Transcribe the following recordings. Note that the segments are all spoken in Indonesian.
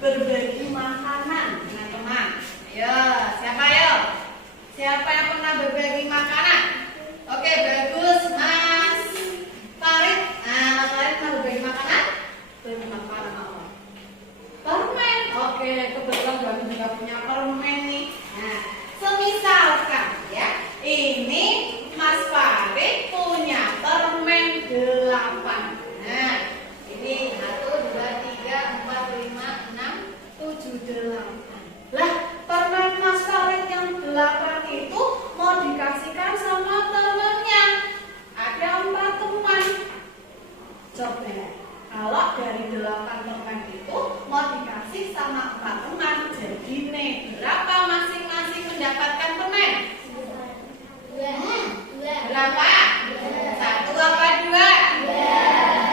berbagi makanan, teman-teman. Ayo, siapa ayo? Siapa yang pernah berbagi makanan? Oke, bagus, Mas Farid. Nah, Mas Farid pernah berbagi makanan? Berbagi makanan apa? Permen. Oke, kebetulan kami juga punya permen nih. Nah, semisalkan ya, ini Mas Farid punya permen 8. Nah, ini 1, 2, 3, 4, 5, 6, 7, 8. Lah, permen Mas Farid yang 8 itu mau dikasihkan sama temennya. Ada 4 teman. Coba, kalau dari 8 teman itu mau dikasih sama 4 teman, jadi nih berapa masing-masing mendapatkan permen? Berapa? 1 apa 2?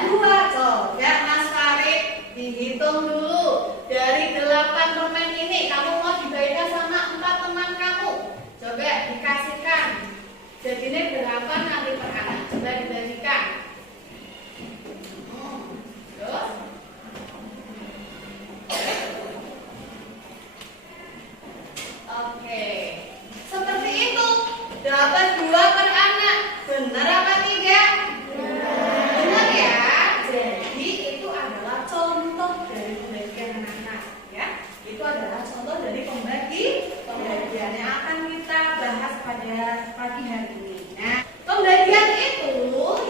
2. Coba Mas Farid dihitung dulu. Dari 8 permen ini kamu mau dibagikan sama 4 teman kamu. Coba dikasihkan. Jadi ini berapa nanti per anak? Coba dibagikan. Terus? Oke. Seperti itu. Dapat 2 per anak. Benar apa tidak? Benar ya. Jadi itu adalah contoh dari pembagian anak-anak ya. Itu adalah contoh dari pembagian yang akan kita bahas pada pagi hari ini. Nah, pembagian itu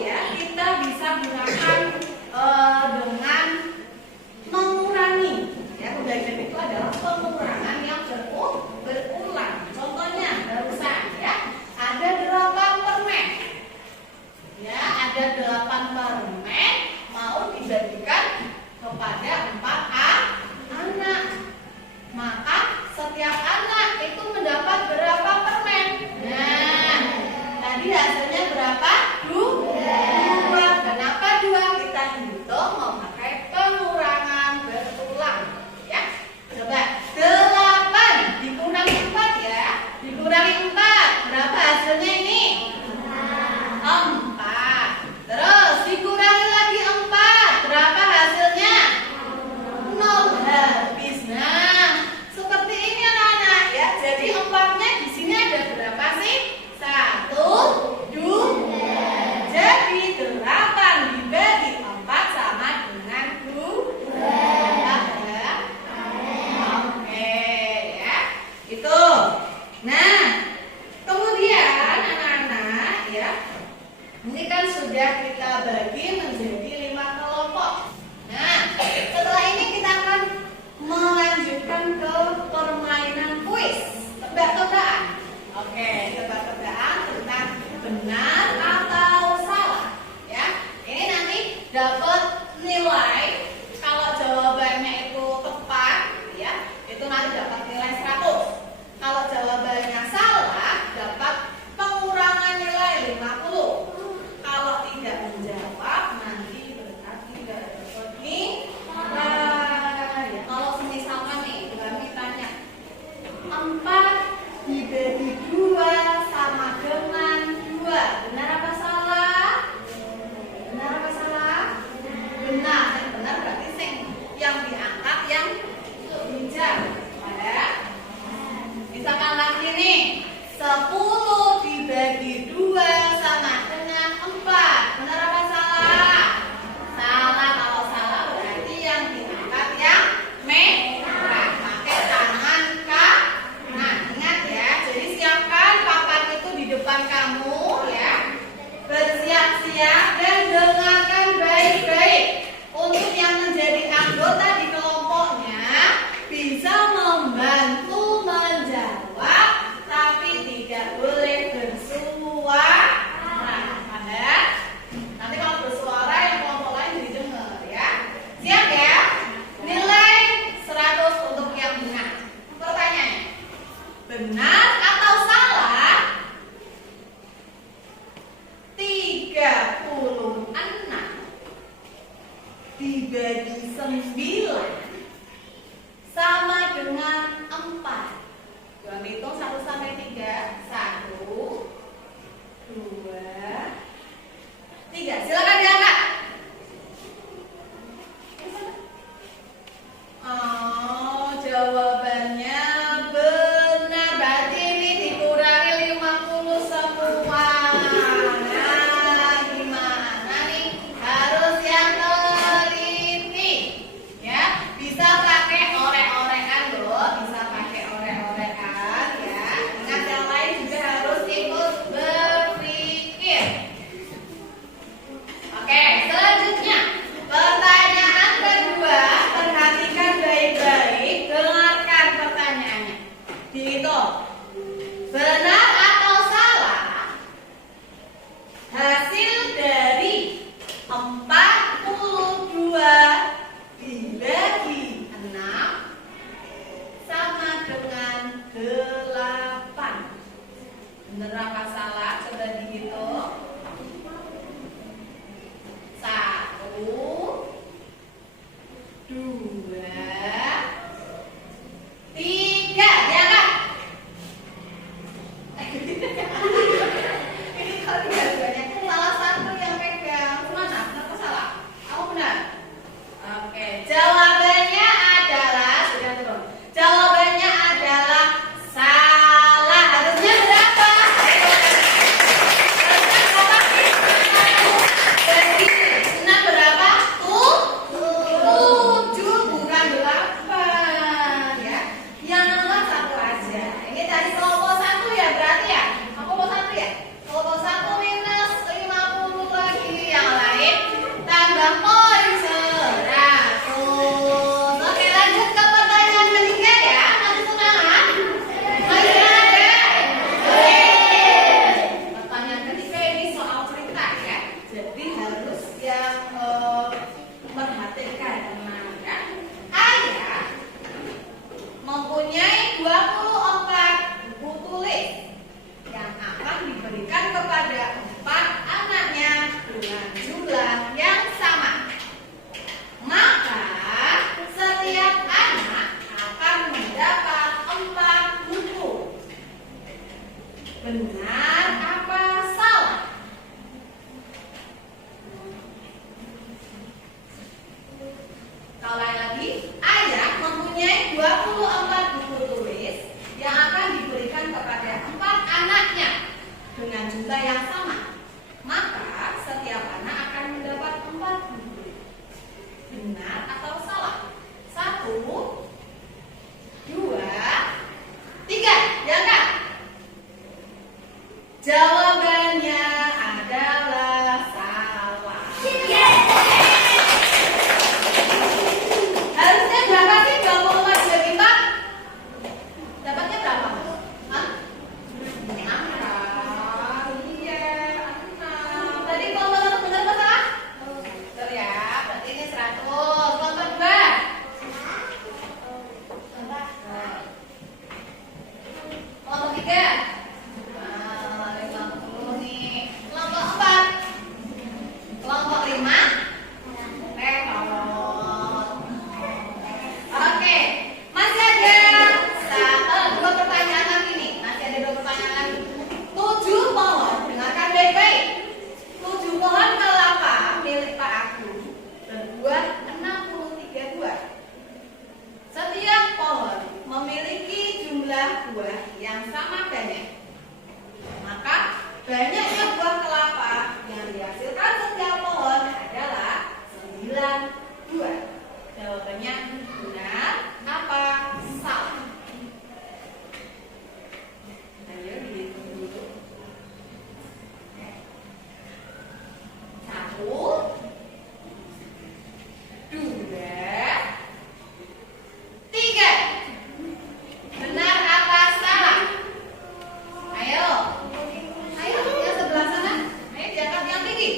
ya kita bisa gunakan dengan mengurangi. Ya, pembagian itu adalah pengurangan yang berulang. Contohnya barusan ya, ada 8 permen. Ya, ada 8 permen mau dibagikan kepada 4 anak. Maka setiap anak itu mendapat berapa permen? Nah, tadi hasilnya berapa? 2. Kenapa 2? Kita hitung memakai pengurangan berulang ya. Coba 8 dikurangi 4 ya. Dikurangi 4 berapa hasilnya ini? 4. Terus dikurangi lagi 4 berapa hasilnya? 0 habis. Nah, seperti ini anak-anak ya. Jadi 4-nya di sini ada berapa sih? 1, 2. Jadi 8 dibagi 4 sama dengan 2 ya. Oke ya. Itu. Nah, kemudian anak-anak ya. Ini kan sudah kita bagi menjadi 5 kelompok. Nah, setelah ini kita akan melanjutkan ke permainan kuis, tebak-tebakan. Oke, tebak-tebakan tentang benar atau salah. Ya, ini nanti dapat nilai kalau jawabannya itu tepat, ya, itu nanti dapat nilai 100. Kalau jawabannya salah, dapat pengurangan nilai 50. Kalau tidak menjawab, nanti berarti tidak dapat nilai. Ya, kalau misalkan nih, kami tanya 4 dibagi 2 sama dengan 2. Benar apa salah? Benar apa salah? Benar. Dan benar berarti yang diangkat yang bijak. Ada? Misalkan lagi nih, 10 dibagi 2 sama dengan 4. Benar apa salah? Salah. Kalau salah berarti yang diangkat yang merah. Pakai tangan kanan. Ingat ya. Jadi siapkan papan itu di depan kamu ya. Bersiap-siap dan dengarkan baik-baik. Untuk yang menjadi anggota di kelompoknya bisa membantu menjawab, tapi tidak boleh bersuara. Paham? Nanti kalau bersuara yang kelompok lain jadi dengar ya. Siap ya? Nilai 100 untuk yang benar. Pertanyaannya, benar atau salah? 36 dibagi 9 sama dengan 4. Gua hitung 1 sampai 3. 1, 2, 3. Silakan diangkat. Oh. yang perhatikan teman-teman. Ayah mempunyai 24 buku tulis yang akan diberikan kepada 4 anaknya dengan jumlah yang sama. Maka setiap anak akan mendapat 4 buku. Benar apa salah? Kalau lagi, ayah mempunyai 24 buku tulis yang akan diberikan kepada 4 anaknya dengan jumlah yang sama. Maka setiap anak akan mendapat 4 buku. Benar atau salah? 1, 2, 3. Ya kan? Jawabannya adalah salah. Harusnya berapa sih 24 bagi 4? Dapatnya berapa? Hah? 6 kan? Iya, 6. Tadi kelompok 1 benar atau salah? Betul ya, berarti ini 100. Kelompok 2? Kelompok 3? Kelompok 4? Kelompok 5? Oke, masih ada 2 pertanyaan lagi nih. Masih ada 2 pertanyaan lagi. 7 pohon, dengarkan baik-baik. 7 pohon kelapa milik Pak Agung berbuah 63 buah. Setiap pohon memiliki jumlah buah yang sama banyak. Maka banyaknya buah kelapa yang dihasilkan setiap pohon adalah 9 buah. Jawabannya benar apa salah? Ayo dihitung dulu. 1, 2, 3. Benar apa salah? Ayo. Ayo yang sebelah sana. Ayo diangkat yang tinggi.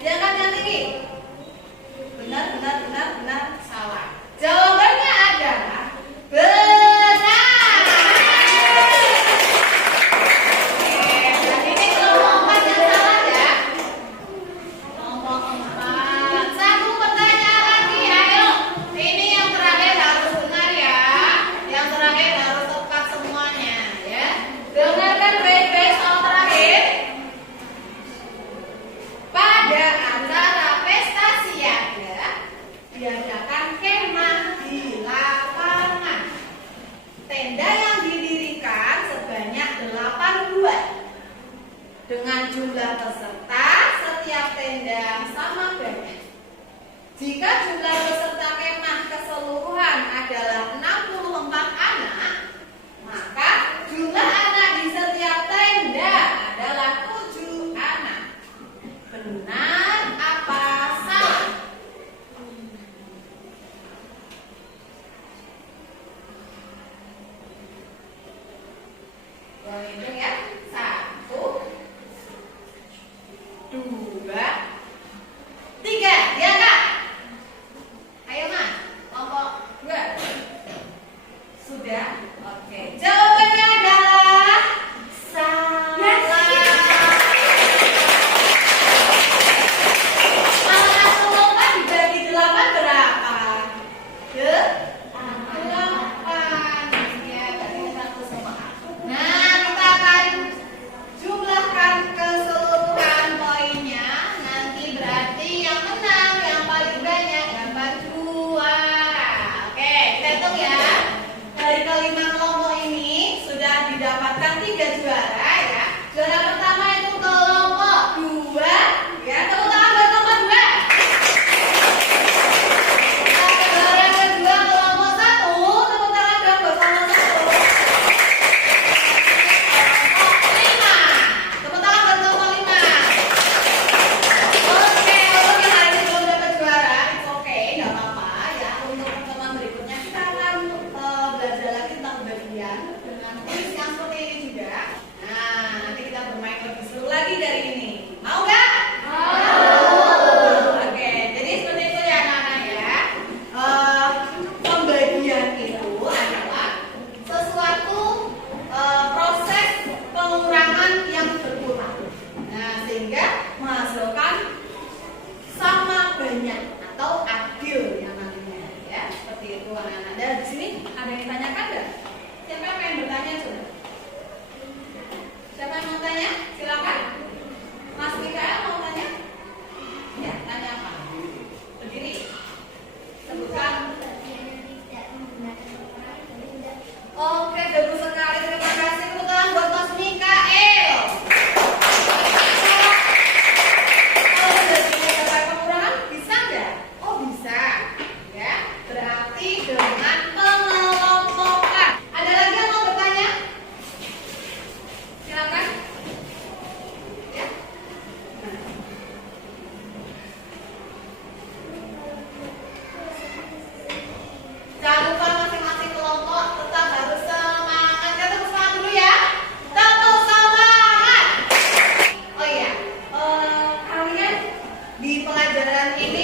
Diangkat yang tinggi. Benar, salah. Jawabannya adalah benar. Oke, ini kelompok 4 yang salah ya. Kelompok 4. 1 pertanyaan lagi, ayo. Ini yang terakhir harus benar ya. Yang terakhir harus tepat semuanya ya. Dengarkan baik-baik soal terakhir. Pada acara pesta siaga diadakan kemah di lapangan. Tenda yang didirikan sebanyak 8 buah. Dengan jumlah peserta setiap tenda sama banyak. Jika jumlah peserta kemah keseluruhan adalah 64 anak, maka jumlah anak di setiap tenda adalah 7 anak. Benar apa salah? Boleh hitung ya. 1, 2, 3. Ya Kak? Ayo Mas, kelompok 2. pelajaran ini